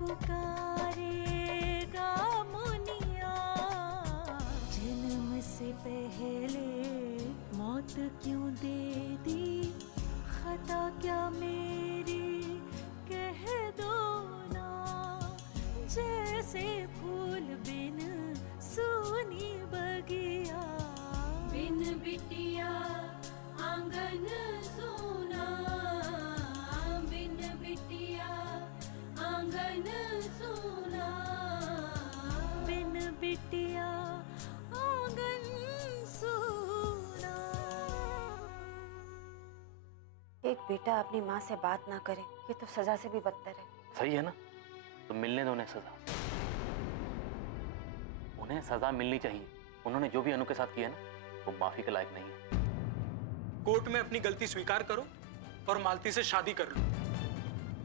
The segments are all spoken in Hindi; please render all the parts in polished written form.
पुकारेगा मुनिया, जन्म से पहले मौत क्यों दे दी, खता क्या मेरी कह दो ना, जैसे फूल बिन सूनी बगिया, बिन बिटिया आंगन सूना, बिन बिटिया आंगन सूना, बिन बिटिया आंगन सूना। एक बेटा अपनी माँ से बात ना करे, ये तो सजा से भी बदतर है। सही है ना, तो मिलने दो उन्हें सजा। उन्हें सजा मिलनी चाहिए। उन्होंने जो भी अनु के साथ किया ना, वो माफी के लायक नहीं है। कोर्ट में अपनी गलती स्वीकार करो और मालती से शादी कर लो।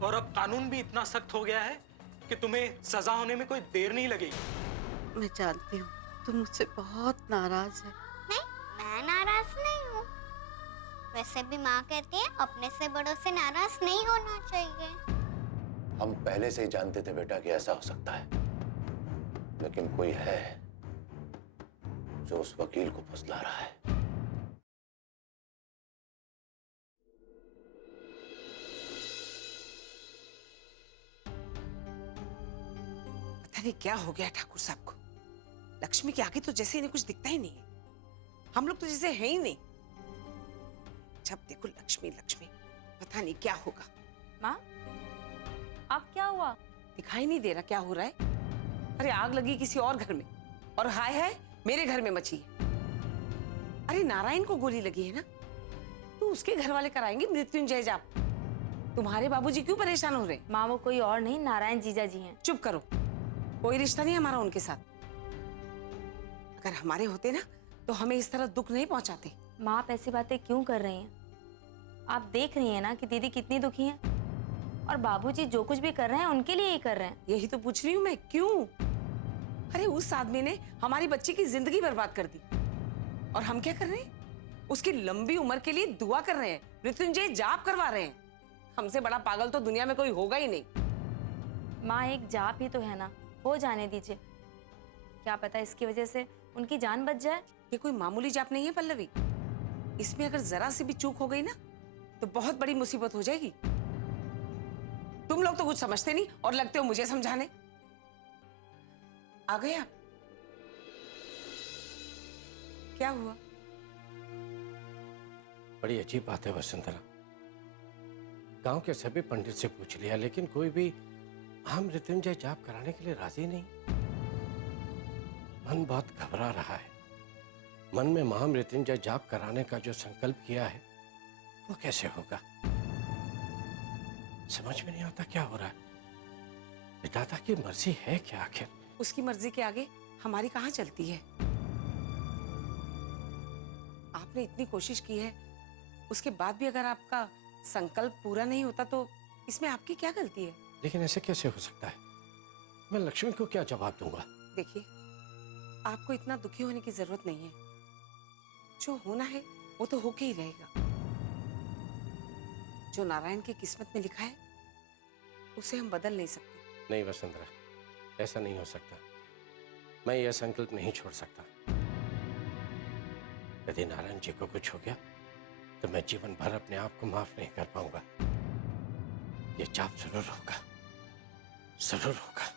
और अब कानून भी इतना सख्त हो गया है कि तुम्हें सजा होने में कोई देर नहीं लगेगी। मैं जानती हूँ तुम मुझसे बहुत नाराज है। नहीं, मैं नाराज नहीं हूँ। वैसे भी माँ कहती है अपने से बड़ों से नाराज नहीं होना चाहिए। हम पहले से ही जानते थे बेटा कि ऐसा हो सकता है, लेकिन कोई है जो उस वकील को फुसला रहा है। पता नहीं क्या हो गया ठाकुर साहब को। लक्ष्मी के आगे तो जैसे इन्हें कुछ दिखता ही नहीं है। हम लोग तो जैसे हैं ही नहीं। जब देखो लक्ष्मी लक्ष्मी, पता नहीं क्या होगा। माँ, अब क्या हुआ? दिखाई नहीं दे रहा क्या हो रहा है। अरे आग लगी किसी और घर में, और हाय है मेरे घर में मची है। अरे नारायण को गोली लगी है ना, तो उसके घर वाले कराएंगे मृत्युंजय जाप। तुम्हारे बाबूजी क्यों परेशान हो रहे हैं? माँ, वो कोई और नहीं, नारायण जीजा जी हैं। चुप करो, कोई रिश्ता नहीं हमारा उनके साथ। अगर हमारे होते ना तो हमें इस तरह दुख नहीं पहुंचाते। माँ, आप ऐसी बातें क्यों कर रही हैं? आप देख रही हैं ना कि दीदी कितनी दुखी हैं, और बाबूजी जो कुछ भी कर रहे हैं उनके लिए ही कर रहे हैं। यही तो पूछ रही हूँ मैं, क्यों? अरे उस आदमी ने हमारी बच्ची की जिंदगी बर्बाद कर दी, और हम क्या कर रहे हैं? उसकी लंबी उम्र के लिए दुआ कर रहे हैं, मृत्युंजय जाप करवा रहे हैं। हमसे बड़ा पागल तो दुनिया में कोई होगा ही नहीं। माँ, एक जाप ही तो है ना, हो जाने दीजिए। क्या पता इसकी वजह से उनकी जान बच जाए। ये कोई मामूली जाप नहीं है पल्लवी। इसमें अगर जरा सी भी चूक हो गई ना तो बहुत बड़ी मुसीबत हो जाएगी। तुम लोग तो कुछ समझते नहीं और लगते हो मुझे समझाने। आ गए आप? क्या हुआ? बड़ी अजीब बात है वसुंधरा। गांव के सभी पंडित से पूछ लिया, लेकिन कोई भी हम मृत्युंजय जाप कराने के लिए राजी नहीं। मन बहुत घबरा रहा है। मन में महामृत्युंजय जाप कराने का जो संकल्प किया है वो कैसे होगा, समझ में नहीं आता क्या हो रहा है। विधाता की मर्जी है क्या आखिर? उसकी मर्जी के आगे हमारी कहाँ चलती है। आपने इतनी कोशिश की है, उसके बाद भी अगर आपका संकल्प पूरा नहीं होता तो इसमें आपकी क्या गलती है? लेकिन ऐसे कैसे हो सकता है? मैं लक्ष्मी को क्या जवाब दूंगा? देखिए, आपको इतना दुखी होने की जरूरत नहीं है। जो होना है वो तो होके ही रहेगा। जो नारायण की किस्मत में लिखा है उसे हम बदल नहीं सकते। नहीं वसुंधरा, ऐसा नहीं हो सकता। मैं यह संकल्प नहीं छोड़ सकता। यदि नारायण जी को कुछ हो गया तो मैं जीवन भर अपने आप को माफ नहीं कर पाऊंगा। ये जाप जरूर होगा, जरूर होगा।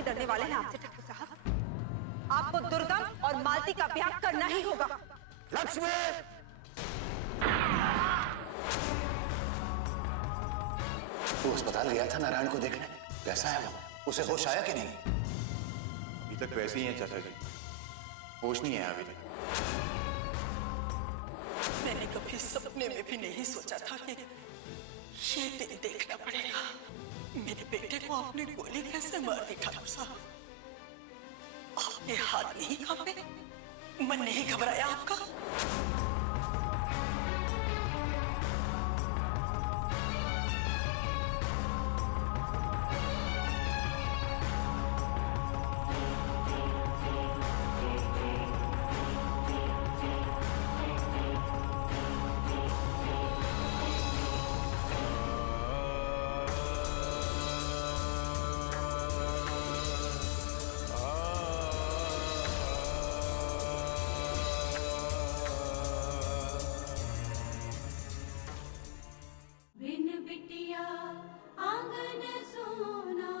नहीं डरने वाले हैं आपसे ठाकुर साहब। आपको दुर्गम और मालती का ब्याह करना ही होगा। लक्ष्मी, तू अस्पताल गया था नारायण को देखने, कैसा है वो? उसे होश आया कि नहीं? अभी तक वैसे ही है चाचा जी, होश नहीं है अभी तक। मैंने कभी सपने में भी नहीं सोचा था कि ये दिन देखना पड़ेगा। मेरे बेटे को आपने गोली कैसे मार दी ठाकुर साहब? आपके हाथ नहीं कांपे? मन नहीं घबराया आपका? बिन बिटिया आंगन सोना।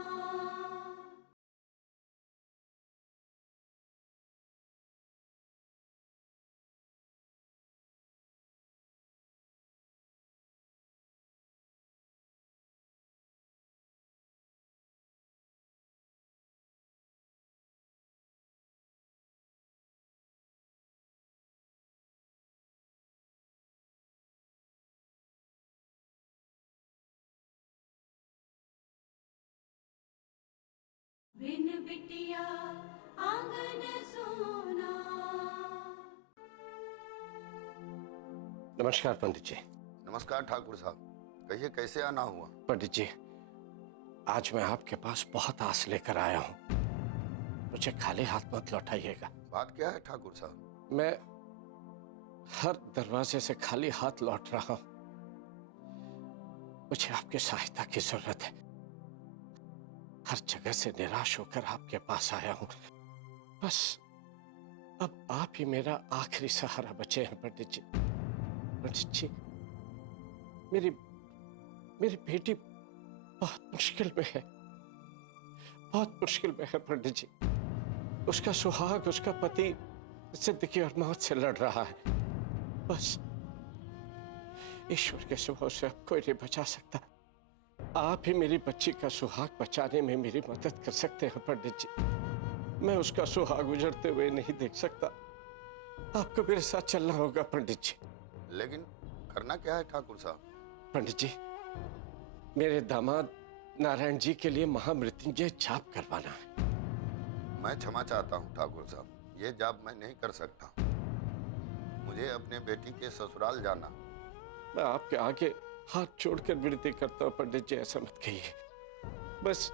बिन बिटिया आंगन सोना। नमस्कार पंडित जी। नमस्कार ठाकुर साहब, कहिए कैसे आना हुआ? पंडित जी, आज मैं आपके पास बहुत आस लेकर आया हूँ, मुझे खाली हाथ मत लौटाइएगा। बात क्या है ठाकुर साहब? मैं हर दरवाजे से खाली हाथ लौट रहा हूँ, मुझे आपकी सहायता की जरूरत है। हर जगह से निराश होकर आपके पास आया हूँ, बस अब आप ही मेरा आखिरी सहारा बचे हैं पंडित जी। पंडित जी, मेरी मेरी बेटी बहुत मुश्किल में है, बहुत मुश्किल में है पंडित जी। उसका सुहाग, उसका पति जिंदगी और मौत से लड़ रहा है। बस ईश्वर के सिवा उसे अब कोई नहीं बचा सकता। आप ही मेरी बच्ची का सुहाग बचाने में मेरी मदद कर सकते हैं पंडित जी। मैं उसका सुहाग उजड़ते हुए नहीं देख सकता। आपको मेरे साथ चलना होगा पंडित जी। लेकिन करना क्या है ठाकुर साहब? पंडित जी, मेरे दामाद नारायण जी के लिए महामृत्युंजय जाप करवाना है। मैं क्षमा चाहता हूँ ठाकुर साहब, ये जाप मैं नहीं कर सकता। मुझे अपने बेटी के ससुराल जाना। मैं आपके आगे हाथ जोड़कर विनती करता हूँ पंडित जी, ऐसा मत कहिए। बस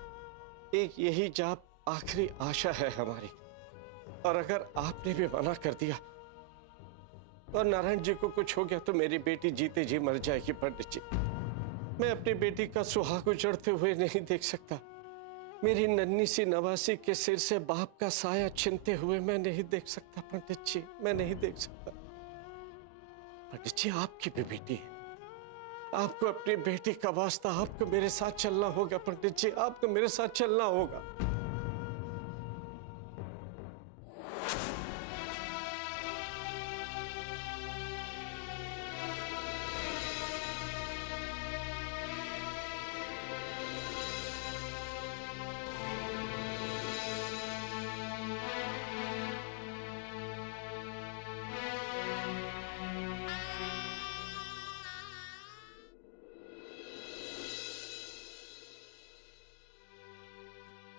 एक यही जाप आखिरी आशा है हमारी, और अगर आपने भी मना कर दिया और नारायण जी को कुछ हो गया तो मेरी बेटी जीते जी मर जाएगी पंडित जी। मैं अपनी बेटी का सुहाग उजड़ते हुए नहीं देख सकता। मेरी नन्ही सी नवासी के सिर से बाप का साया छिनते हुए मैं नहीं देख सकता पंडित जी, मैं नहीं देख सकता। पंडित जी, आपकी भी बेटी है, आपको अपनी बेटी का वास्ता, आपको मेरे साथ चलना होगा पंडित जी, आपको मेरे साथ चलना होगा।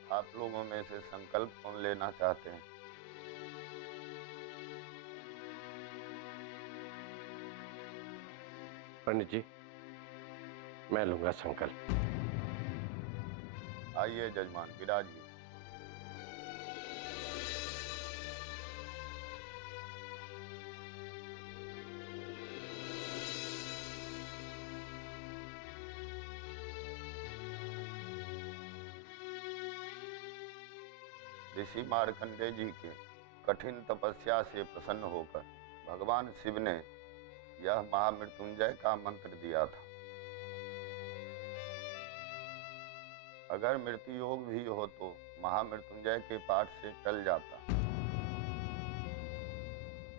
आप लोगों में से संकल्प कौन लेना चाहते हैं? पंडित जी, मैं लूंगा संकल्प। आइए जजमान, विराजिए। ऋषि मार्कंडेय जी के कठिन तपस्या से प्रसन्न होकर भगवान शिव ने यह महामृत्युंजय का मंत्र दिया था। अगर मृत्यु योग भी हो तो महामृत्युंजय के पाठ से टल जाता।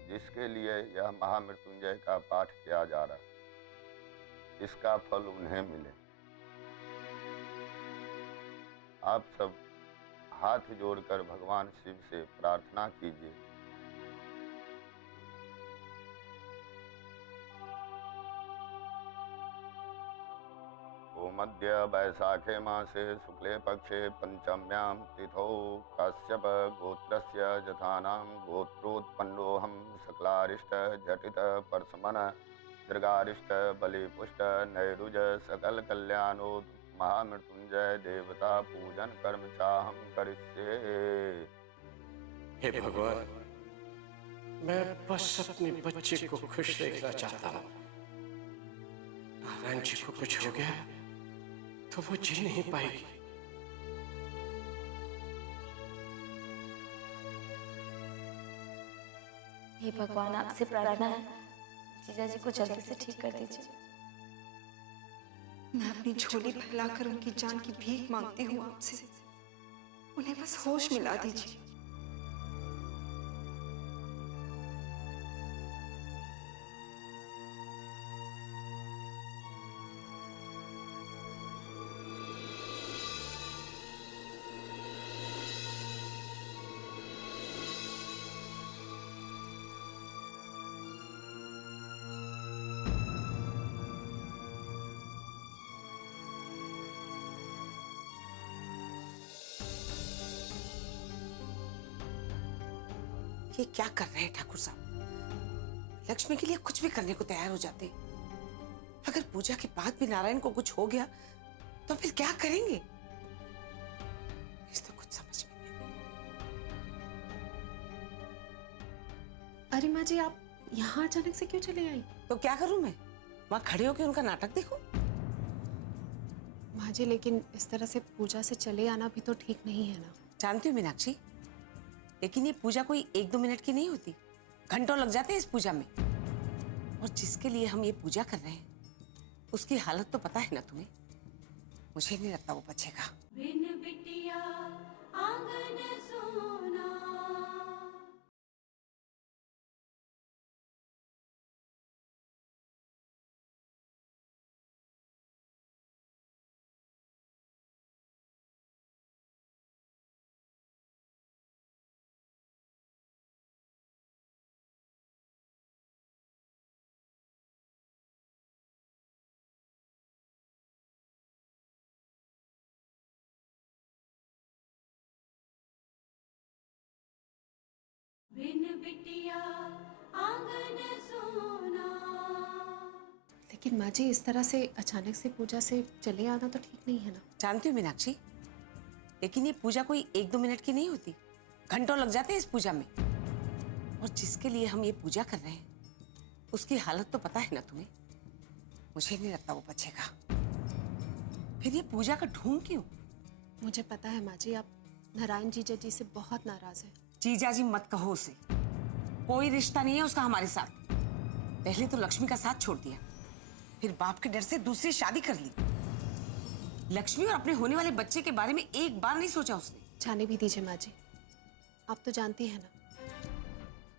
जिसके लिए यह महामृत्युंजय का पाठ किया जा रहा है, इसका फल उन्हें मिले। आप सब हाथ जोड़कर भगवान शिव से प्रार्थना कीजिए। मध्य वैशाखे मासे शुक्ले पक्षे पंचम्यां तिथौ कश्यप गोत्रस्य जथानां गोत्रोत्पन्नोऽहं सकलारिष्ट जटित परसमन दीर्घारिष्ट बलिपुष्ट नैरुज सकल कल्याणो महामृत्युंजय देवता पूजन कर्म चाहम करिष्ये। हे भगवान, मैं बस अपने बच्चे को खुश देखना चाहता हूँ। नारायण जी को कुछ हो गया तो वो जी नहीं पाएगी। हे भगवान, आपसे प्रार्थना है, जीजा जी को जल्दी से ठीक कर दीजिए। मैं अपनी झोली फैलाकर उनकी जान की भीख मांगती हूँ आपसे, उन्हें बस होश मिला दीजिए। ये क्या कर रहे हैं ठाकुर साहब? लक्ष्मी के लिए कुछ भी करने को तैयार हो जाते हैं। अगर पूजा के बाद भी नारायण को कुछ हो गया तो फिर क्या करेंगे? इस तो कुछ समझ में नहीं। अरे माँ जी, आप यहाँ अचानक से क्यों चले आई? तो क्या करूं मैं? वहां खड़े होकर उनका नाटक देखूं? माँ जी, लेकिन इस तरह से पूजा से चले आना भी तो ठीक नहीं है ना। जानती हूँ मीनाक्षी, लेकिन ये पूजा कोई 1-2 मिनट की नहीं होती, घंटों लग जाते हैं इस पूजा में। और जिसके लिए हम ये पूजा कर रहे हैं उसकी हालत तो पता है ना तुम्हें। मुझे नहीं लगता वो बचेगा। बिन बिटिया आंगन सोना। बिन बिटिया आंगन सोना। लेकिन माँ जी, इस तरह से अचानक से पूजा से चले आना तो ठीक नहीं है ना। जानती हूँ मीनाक्षी, लेकिन ये पूजा कोई 1-2 मिनट की नहीं होती, घंटों लग जाते हैं इस पूजा में। और जिसके लिए हम ये पूजा कर रहे हैं उसकी हालत तो पता है ना तुम्हें। मुझे नहीं लगता वो बचेगा। फिर ये पूजा का ढोंग क्यों? मुझे पता है माँ जी, आप नारायण जीजा जी से बहुत नाराज हैं। जीजा जी मत कहो उसे, कोई रिश्ता नहीं है उसका हमारे साथ। पहले तो लक्ष्मी का साथ छोड़ दिया, फिर बाप के डर से दूसरी शादी कर ली। लक्ष्मी और अपने होने वाले बच्चे के बारे में एक बार नहीं सोचा उसने। जाने भी दीजिए माँ जी, आप तो जानती हैं ना,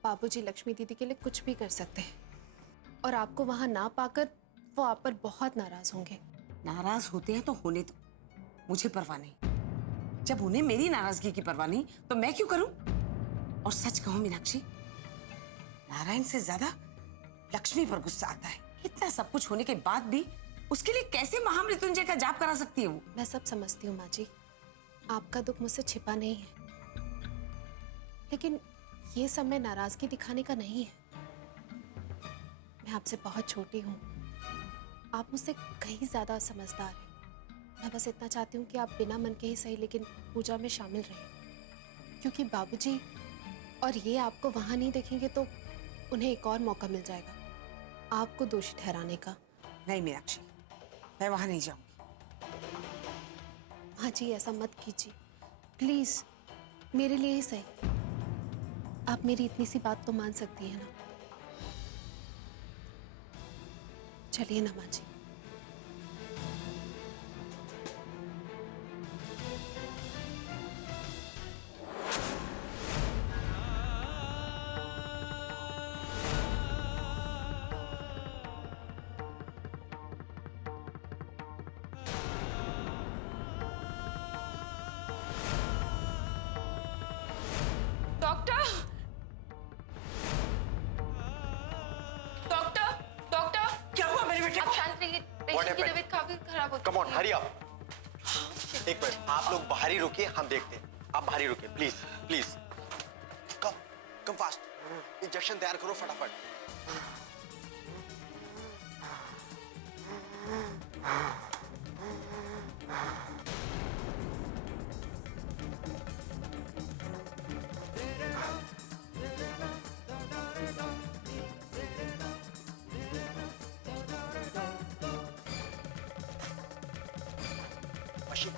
बाबूजी लक्ष्मी दीदी के लिए कुछ भी कर सकते हैं। और आपको वहां ना पाकर वो आप पर बहुत नाराज होंगे। नाराज होते हैं तो होने दो, मुझे परवाह नहीं। जब उन्हें मेरी नाराजगी की परवाह नहीं तो मैं क्यों करूं? और सच कहूं मीनाक्षी, नारायण से ज्यादा लक्ष्मी पर गुस्सा आता है। इतना सब कुछ होने के बाद भी उसके लिए कैसे महामृत्युंजय का जाप करा सकती है वो? मैं सब समझती हूँ माँ जी, आपका दुख मुझसे छिपा नहीं है, लेकिन ये समय नाराजगी दिखाने का नहीं है। मैं आपसे बहुत छोटी हूँ, आप मुझसे कहीं ज्यादा समझदार हैं। मैं बस इतना चाहती हूँ कि आप बिना मन के ही सही लेकिन पूजा में शामिल रहें, क्योंकि बाबूजी और ये आपको वहां नहीं देखेंगे तो उन्हें एक और मौका मिल जाएगा आपको दोषी ठहराने का। नहीं मीनाक्षी, मैं वहां नहीं जाऊंगी। हाँ जी, ऐसा मत कीजिए प्लीज, मेरे लिए ही सही। आप मेरी इतनी सी बात तो मान सकती है ना। चलिए ना माँ जी। खराब होती कम ऑन हरी अप। एक मिनट, आप लोग बाहर ही रुकिए, हम देखते हैं। आप बाहर ही रुकिए please please. Come come fast, injection तैयार करो फटाफट।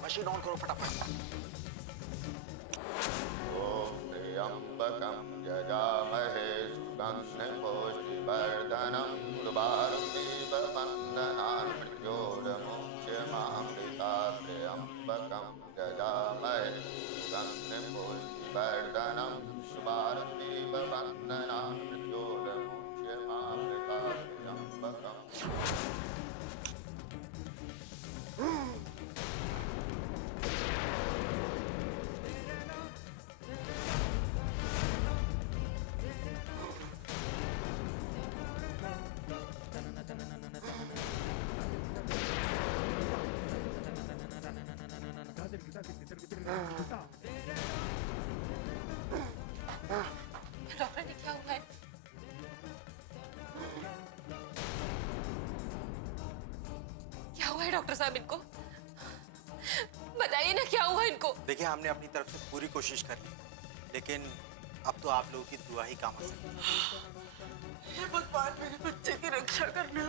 मशीन ऑन करो फटाफट। ओम त्र्यंबकं यजामहे सुगन्धिं पुष्टिवर्धनं उर्वारुकमिव बन्धनान् मृत्योर्मुक्षयमामृतात्। त्र्यंबकं यजामहे सुगन्धिं पुष्टिवर्धनं उर्वारुकमिव बन्धनान् मृत्योर्मुक्षयमामृतात्। त्र्यंबकं डॉक्टर ने क्या हुआ है? क्या हुआ है डॉक्टर साहब इनको? बताइए ना क्या हुआ इनको? देखिए, हमने अपनी तरफ से पूरी कोशिश कर ली, लेकिन अब तो आप लोगों की दुआ ही काम आ सकती है। हे भगवान, मेरे बच्चे की रक्षा करना।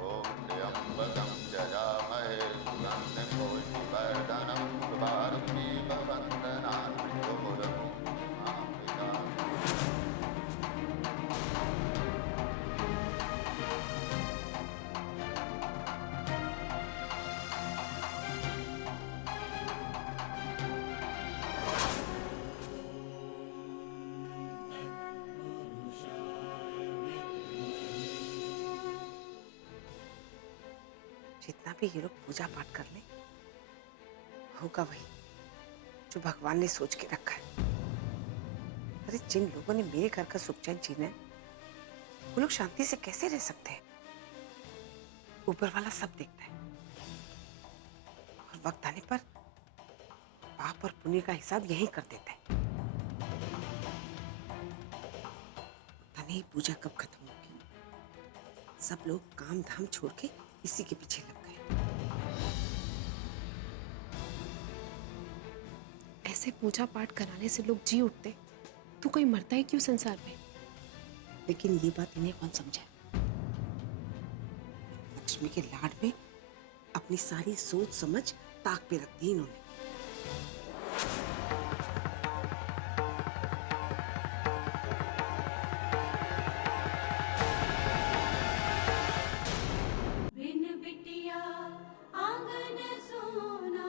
ओम त्र्यंबकं यजामहे सुगन्धिं पुष्टिवर्धनं उर्वारुकमिव बन्धनान् मृत्योर्मुक्षयमामृतात्। जितना भी ये लोग पूजा पाठ कर ले, होगा वही जो भगवान ने सोच के रखा है। अरे जिन लोगों ने मेरे घर का सुख चैन छीना है, वो लोग शांति से कैसे रह सकते हैं? ऊपर वाला सब देखता है और वक्त आने पर पाप और पुण्य का हिसाब यही कर देता है। पता नहीं पूजा कब खत्म होगी। सब लोग काम धाम छोड़ के इसी के पीछे लग गए। ऐसे पूजा पाठ कराने से लोग जी उठते, तो कोई मरता है क्यों संसार में? लेकिन ये बात इन्हें कौन समझे? लक्ष्मी के लाड में अपनी सारी सोच समझ ताक पे रख दी इन्होंने। बिन बिटिया आंगन सोना।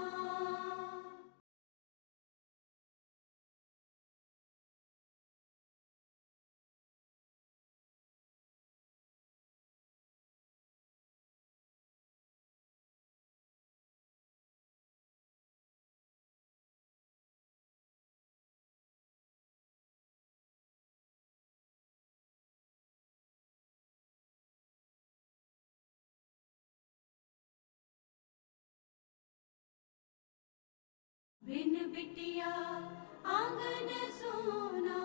बिन बिटिया आंगन सोना।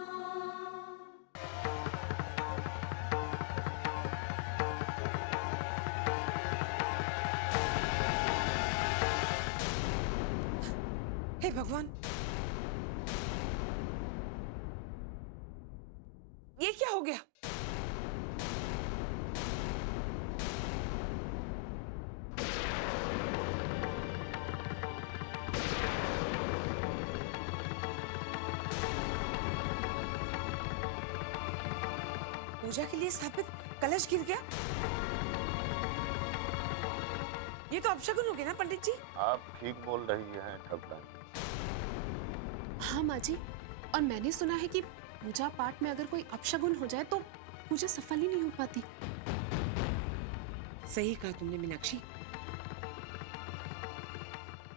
हे भगवान, ये क्या हो गया? पूजा के लिए स्थापित कलश गिर गया। ये तो अपशगुन हो गया ना पंडित जी? आप ठीक बोल रही हैं ठाकुरानी। हाँ माँ जी, और मैंने सुना है कि पूजा पाठ में अगर कोई अपशगुन हो जाए तो पूजा सफल ही नहीं हो पाती। सही कहा तुमने मीनाक्षी।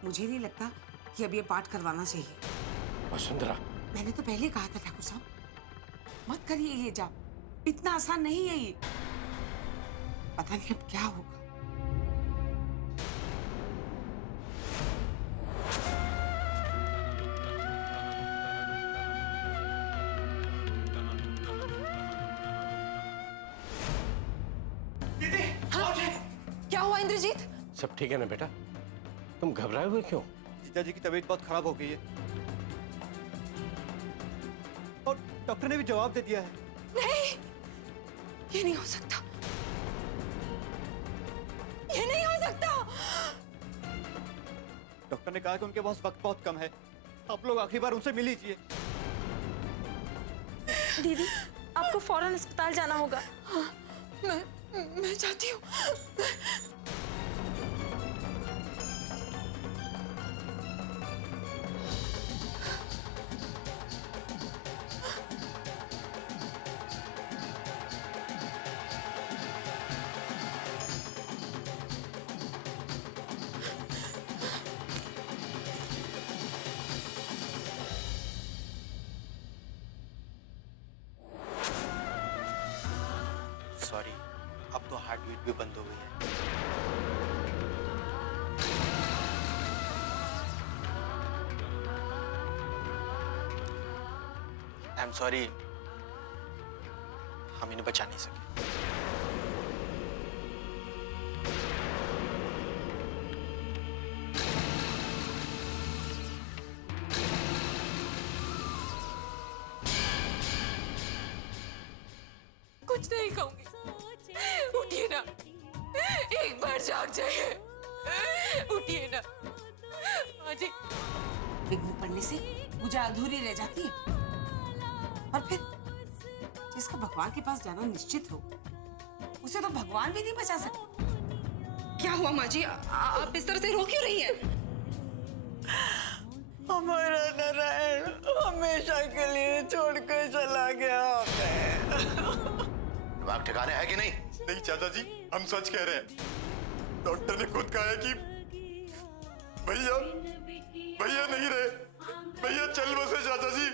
मुझे नहीं लगता कि अब ये पाठ करवाना चाहिए। वसुंधरा, मैंने तो पहले कहा था ठाकुर साहब, मत करिए ये जाप, इतना आसान नहीं है ये। पता नहीं अब क्या होगा। क्या हुआ इंद्रजीत? सब ठीक है ना बेटा? तुम घबराए हुए क्यों? जीजा जी की तबीयत बहुत खराब हो गई है और डॉक्टर ने भी जवाब दे दिया है। नहीं, ये नहीं हो सकता, ये नहीं हो सकता। डॉक्टर ने कहा कि उनके पास वक्त बहुत कम है, आप लोग आखिरी बार उनसे मिल लीजिए। दीदी, आपको फौरन अस्पताल जाना होगा। हाँ, मैं जाती हूँ। सॉरी, अब तो हार्ट बीट भी बंद हो गई है। आई एम सॉरी, हम इन्हें बचा नहीं सके। कुछ नहीं कहूंगी, उठिए ना, एक बार जाग जाइए, उठिए ना। माँ जी, बिगड़ पड़ने से पूजा अधूरी रह जाती है, और फिर जिसका भगवान के पास जाना निश्चित हो, उसे तो भगवान भी नहीं बचा सकते। क्या हुआ माँ जी? आप इस तरह से रो क्यों रही हैं? हमारा नारायण हमेशा के लिए छोड़ कर चला गया हमें। दिमाग ठिकाने है कि नहीं? नहीं चाचा जी, हम सच कह रहे हैं। डॉक्टर ने खुद कहा है कि भैया नहीं रहे, भैया चल बसे चाचा जी।